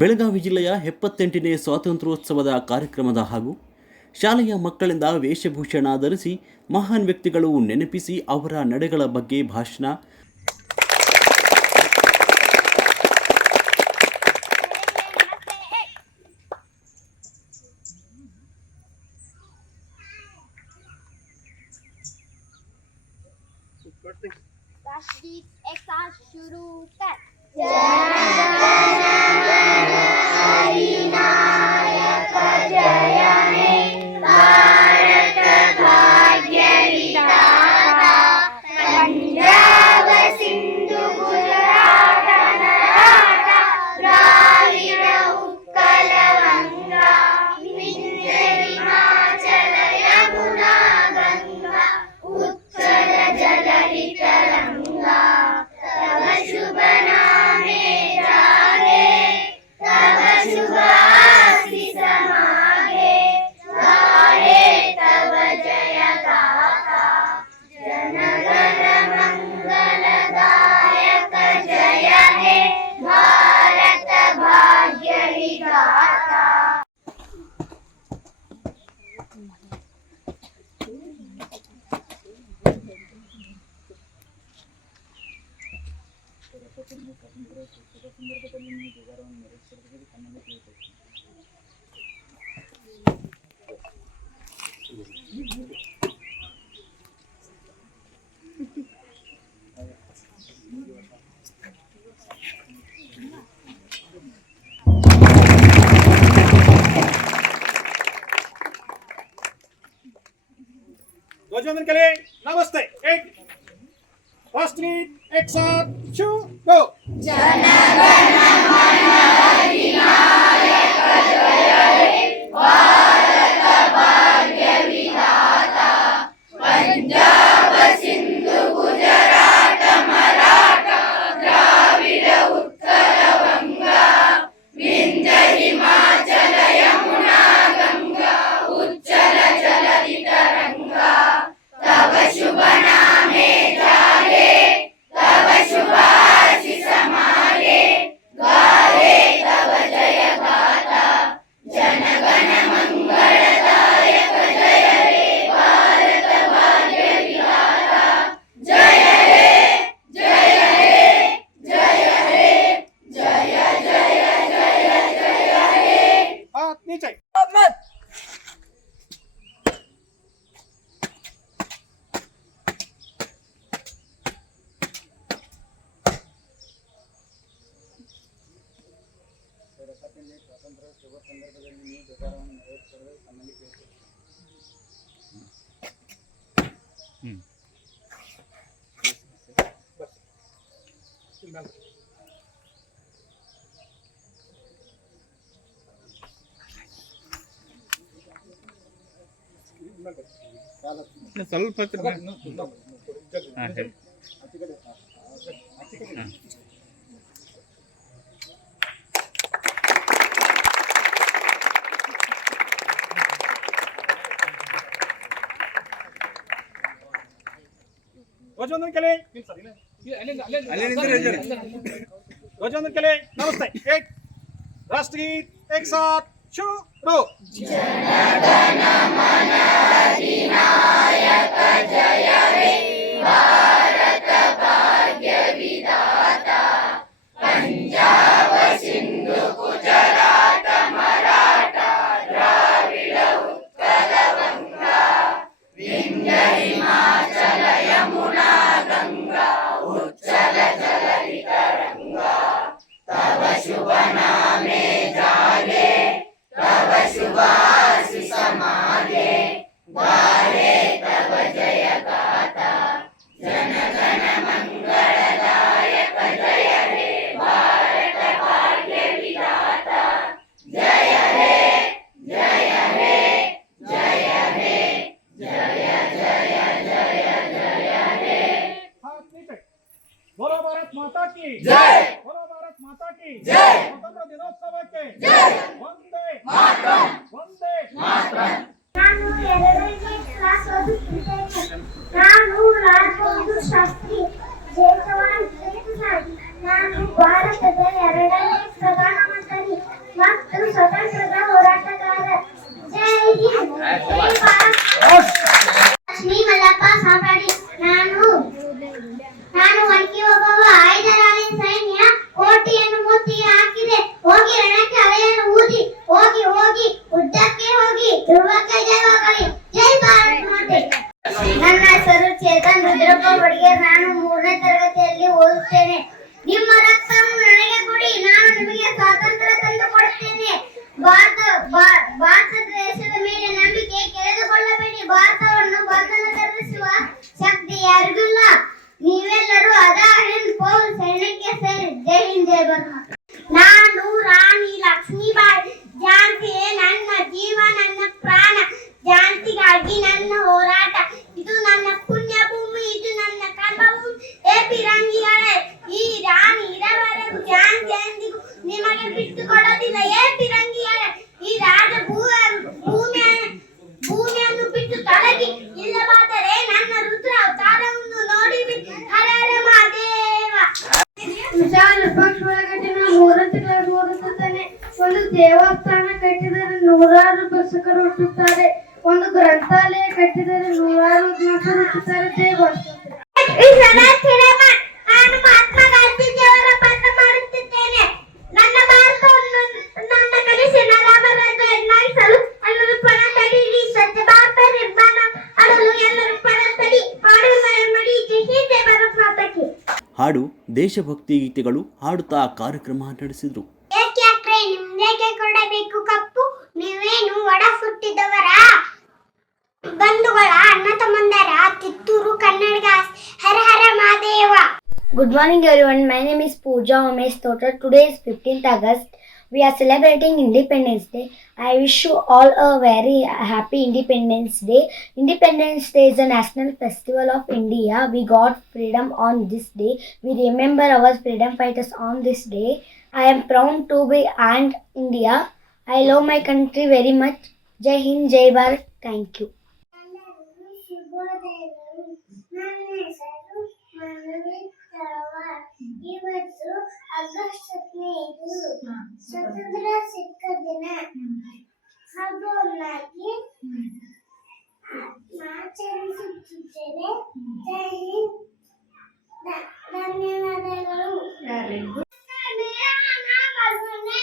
ಬೆಳಗಾವಿ ಜಿಲ್ಲೆಯ 78ನೇ ಸ್ವಾತಂತ್ರ್ಯೋತ್ಸವದ ಕಾರ್ಯಕ್ರಮದ ಹಾಗೂ ಶಾಲೆಯ ಮಕ್ಕಳಿಂದ ವೇಷಭೂಷಣ ಧರಿಸಿ ಮಹಾನ್ ವ್ಯಕ್ತಿಗಳು ನೆನಪಿಸಿ ಅವರ ನಡೆಗಳ ಬಗ್ಗೆ ಭಾಷಣ. राष्ट्रीय एक साथ शुरू कर। नायक जय हे भारत भाग्य विधाता, पंजाब सिंधु गुजरात मराठा द्राविड़ उत्कल गंगा विंध्य हिमाचल यमुना गंगा उच्चल जलधि तरंगा, तव शुभ नामे जागे, तव शुभ आशीष मागे, गाहे तव जय गाथा, जनगण मंगलदायक जय हे भारत भाग्य विधाता। ध्वजवंदन के लिए नमस्ते। एक फर्स्ट रीड, एक साथ शू गो। पंजाब सिंधु गुजरात मराठा द्राविड़ उत्कल गंगा विंध्य हिमाचल यमुना गंगा उच्चल जलधि तरंगा, तव शुभ नामे जागे, तव शुभ आशीष मागे, गाहे तव जय गाथा, जनगण मंगलदायक जय हे भारत भाग्य विधाता, जय हे जय हे जय हे जय जय जय जय हे। हाथ नीचे। ಸ್ವಾತಂತ್ರ್ಯ ಶುಭ ಸಂದರ್ಭದಲ್ಲಿ ನೀವು ಧ್ವಜಾರೋಹಣ ನೆರವೇರಿಸಿದರೆ ತಮ್ಮಲ್ಲಿ ಕೇಳಿದೆ. ಸ್ವಲ್ಪ ध्वजवंदन के लिए ध्वजवंदन के लिए नमस्ते। एक राष्ट्रीय एक साथ शू गो। जनगण मन अधिनायक जय हे भारत भाग्य विधाता, पंजाब सिंधु गुजरात मराठा द्राविड़ उत्कल गंगा विंध्य हिमाचल यमुना गंगा उच्चल जलधि तरंगा, तव शुभ नामे जागे, तव शुभ आशीष मागे, गाहे तव जय गाथा, जनगण मंगलदायक जय हे भारत भाग्य विधाता, जय हे जय हे जय हे जय जय जय जय हे। हाथ नीचे। बोलो भारत माता की जय, बोलो भारत माता की जय, स्वतंत्र दिनोत्सव के जय, वंदे मातरम, वंदे मातरಂ। ನಾನು ಎರಡನೇ ಕ್ಲಾಸ್ ಓದುತ್ತಿದ್ದೇನೆ. ನಾನು ರಾಜಬಂಧು ಶಾಸ್ತ್ರಿ, ಜೈ ಜವಾನ್ ಜೈ ಕಿಸಾನ್. ನಾನು ಭಾರತದ ಎರಡನೇ ಪ್ರಧಾನಮಂತ್ರಿ ಮಲ್ಲಪ್ಪ ಸಾಪಾಡಿ. ನಾನು ಒಣಗಿ ಒಬ್ಬವ ಹೈದರಾಲಿ ಸೈನ್ಯ ಕೋಟೆಯನ್ನು ಮುತ್ತಿಗೆ ಹಾಕಿದೆ. ಹೋಗಿ ರಣಕ್ಕೆ ಅಲೆಯನ್ನು ಊದಿ, ಹೋಗಿ ಹೋಗಿ ಉದ್ದಕ್ಕೆ ಹೋಗಿ ಧ್ರುವಕ್ಕೆ ಜಯವಾಗಲಿ. ಜೈ ಭಾರತ್ ಮಾತೆ. ನನ್ನ ಹೆಸರು ಚೇತನ್ ರುದ್ರಪ್ಪ ಬಡಿಗೇರ್. ನಾನು 3ನೇ ತರಗತಿಯಲ್ಲಿ ಓದುತ್ತೇನೆ. ನಿಮ್ಮ ರಕ್ತವನ್ನು ನನಗೆ ಕೊಡಿ, ನಾನು ನಿಮಗೆ ಸ್ವಾತಂತ್ರ್ಯ ತಂದು ಕೊಡುತ್ತೇನೆ. ಭಾರತ ದೇಶದ ಮೇಲೆ ನಂಬಿಕೆ ಕಳೆದುಕೊಳ್ಳಬೇಡಿ. ಭಾರತವನ್ನು ಬಂಧನಗೊಳಿಸುವ ಶಕ್ತಿ ಯಾರಿಗಿಲ್ಲ. ನೀವೆಲ್ಲರೂ ಆಧಾ ಹಿಂದ್ ಫೌಜ್ ಸೈನ್ಯಕ್ಕೆ ಸೇರಿ. ಜೈ ಹಿಂದ್ ಜೈ ಭಾರತ್. ನಾನು ರಾಣಿ ಲಕ್ಷ್ಮೀಬಾಯಿ. ಝಾನ್ಸಿಯೇ ನನ್ನ ಜೀವ, ನನ್ನ ಪ್ರಾಣ. ಝಾನ್ಸಿಗಾಗಿ ನನ್ನ ಹೋರಾಟ. ಇದು ನನ್ನ ಪುಣ್ಯ ಭೂಮಿ, ಇದು ನನ್ನ ಕರ್ಮಭೂಮಿ. ಏ ಪಿರಂಗಿಗಳೇ, ಈ ರಾಣಿ ಇರವರೆಗೂ ಝಾನ್ಸಿ ಎಂದಿಗೂ ನಿಮಗೆ ಬಿಟ್ಟು ಕೊಡೋದಿಲ್ಲ. ಏ ಪಿರಂಗಿಗಳೇ, ಈ ರಾಜ ಭೂಮಿಯನ್ನು ಬಿಟ್ಟು ತೊಲಗಿ, ಇಲ್ಲವಾದರೆ ನನ್ನ ರುದ್ರ ಅವತಾರವನ್ನು ನೋಡಿ. ಹರ ಹರ ಮಹಾದೇವ. ವಿಶಾಲ ಪಕ್ಷ ಒಳಗಡೆ ನಾನು 3ನೇ ಕ್ಲಾಸ್ ಓದುತ್ತೇನೆ. ಒಂದು ದೇವಸ್ಥಾನ ಕಟ್ಟಿದರೆ 100 ಬಸಕರು ಹುಟ್ಟುತ್ತಾರೆ. ಒಂದು ಗ್ರಂಥಾಲಯ ಕಟ್ಟಿದರೆ 100 ಮಕ್ಕಳು ಹುಟ್ಟುತ್ತಾರೆ. ಜೈ ಭಾರತ್. ನಾನು ಮಹಾತ್ಮ ಗಾಂಧೀಜಿಯವರ ಪಾತ್ರ ಮಾಡುತ್ತಿದ್ದೇನೆ. ನನ್ನ ಭಾರತವನ್ನು ನನ್ನ ಕನಸಿನ ರಾಮರಾಜ್ಯನ್ನಾಗಿಸಲು ಎಲ್ಲರೂ ಪಣ ತಡೀರಿ. ಸ್ವಚ್ಛ ಭಾರತ ನಿರ್ಮಾಣ ಮಾಡಲು ಎಲ್ಲರೂ ಪಣ ತಡಿ ಮಾಡಿ. ಜೈ ಹಿಂದ್ ಜೈ ಭಾರತ್ ಮಾತಾಕಿ. ಹಾಡು ದೇಶಭಕ್ತಿ ಗೀತೆಗಳು ಹಾಡುತ್ತಾ ಕಾರ್ಯಕ್ರಮ ನಡೆಸಿದರು. ಯಾಕ್ರೆ ನಿಮ್ದೇಕೆ ಕೊಡಬೇಕು ಕಪ್ಪು? ನೀವೇನು ಒಡ ಹುಟ್ಟಿದವರ ಬಂಧುಗಳ ಅಣ್ಣ ತಮ್ಮಂದರ ಕಿತ್ತೂರು ಕನ್ನಡಿಗ. ಹರ ಹರ Mahadeva. Good morning everyone, my name is Pooja Umesh Thotar. Today is 15th August. We are celebrating Independence Day. I wish you all a very happy Independence Day. Independence Day is a national festival of India. We got freedom on this day. We remember our freedom fighters on this day. I am proud to be and India. I love my country very much. Jai Hind, Jai Bharat. Thank you. ಇವತ್ತು August 15 ಸ್ವತಂತ್ರ ಸಿಕ್ಕ ದಿನ. ಹಬ್ಬವನ್ನಾಗಿ ಆಚರಿಸುತ್ತಿದ್ದೇವೆ. ಜೈ ಹಿಂದ್. ಧನ್ಯವಾದಗಳು. मेरा नाम अर्जुन है.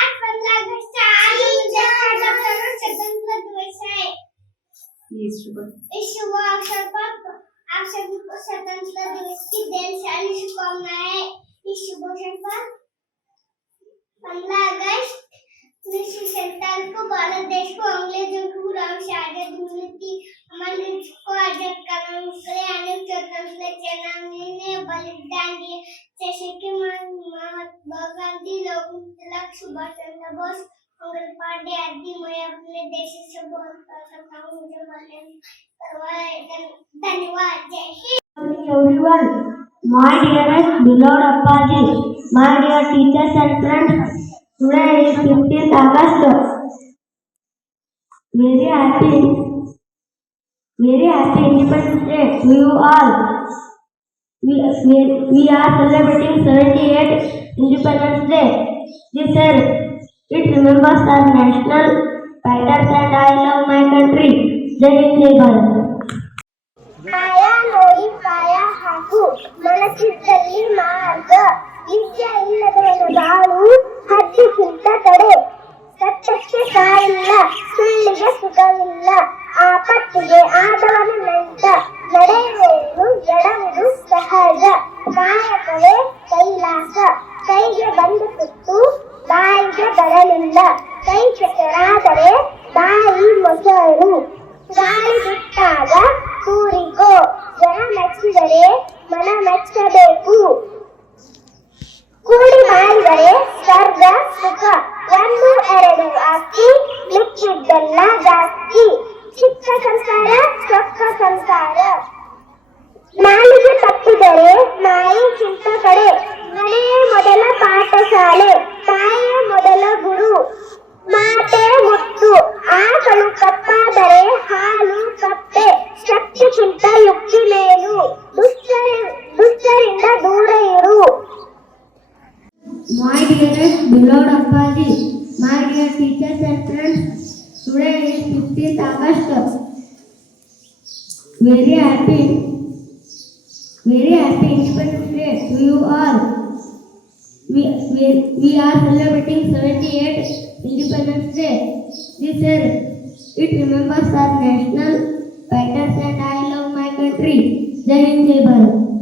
आज 15 अगस्त स्वतंत्र दिवस है. इस शुभ अवसर पर आप सभी को स्वतंत्रता दिवस की ढेर सारी शुभकामनाएं. इस शुभ अवसर पर 15 अगस्त 1947 को भारत देश को अंग्रेजों की गुलामी से आजादी मिली थी. हमारे देश को आजाद कराने के लिए अनेक स्वतंत्रता सेनानियों ने बलिदान दिए, जैसे कि महात्मा गांधी, लोकमान्य तिलक, सुभाष चंद्र बोस, मंगल पांडे आदि. मैं अपने देश से बहुत करता हूँ. मुझे धन्यवाद. जय Hind. Everyone, my dearest beloved Appaji, my dear teachers and friends, today is 15th August. Very happy Independence Day to you all. We are celebrating 78th Independence Day. This year, it remembers our national fighters and I love my country. Jai Hind, Jai Bharat. ಕಾಯ ನೋಡಿ ಕಾಯ ಹಾಕು, ಮನಸ್ಸಿದ್ದಲ್ಲಿ ಮಾರ್ಗ. ವಿದ್ಯೆ ಇಲ್ಲದವನ ಬಾಳು ಹದ್ದಿಗಿಂತ ತಡೆ. ಸತ್ಯಕ್ಕೆ ಕಾಯಿಲ್ಲ, ಸುಳ್ಳಿಗೆ ಸುಖವಿಲ್ಲ. ಆಪತ್ತಿಗೆ ಆದವನ ನಂಟ. ನಡೆಯುವುದು ಎಡವುದು ಸಹಜ. ಕಾಯಕವೇ ಕೈಲಾಸ. ಕೈಗೆ ಬಂದು ತುತ್ತು ಬಾಯಿಗೆ ಬರಲಿಲ್ಲ. ಕೈ ಕೆಸರಾದರೆ ಬಾಯಿ ಮೊಸರು. ಗಾಳಿ ಬಿಟ್ಟಾಗ ತೂರಿಕೋ. ಜನ ಮೆಚ್ಚಿದರೆ ಮನ ಮೆಚ್ಚಬೇಕು. ಕೂಡಿ ಮಾಡಿದರೆ ಸ್ವರ್ಗ ಸುಖ. 1, 2 ಆಸ್ತಿ, ಮಿಕ್ಕಿದ್ದೆಲ್ಲ ಜಾಸ್ತಿ. ಚಿಕ್ಕ ಸಂಸಾರ ಚೊಕ್ಕ ಸಂಸಾರ. ನಾಲಿಗೆ ತಪ್ಪಿದರೆ ನಾಯಿ ಚಿಂತ ಕಡೆ. ಮನೆಯೇ ಮೊದಲ ಪಾಠಶಾಲೆ, ತಾಯಿಯೇ ಮೊದಲ ಗುರು. ಮಾತೆ ಮುತ್ತು, ಆಕಳು ಕಪ್ಪಾದರೆ ಹಾಲು ಕಪ್ಪೆ. ಶಕ್ತಿಗಿಂತ ಯುಕ್ತಿ ಮೇಲು. ದುಷ್ಟರಿಂದ ದೂರ ಇರು. My dearest beloved Appaji, my dear teachers and friends, today is 15th August. very happy Independence Day to you all. We are celebrating 78th Independence Day. This year it remembers our national fighters and I love my country. Jai Hind, Jai Bharat.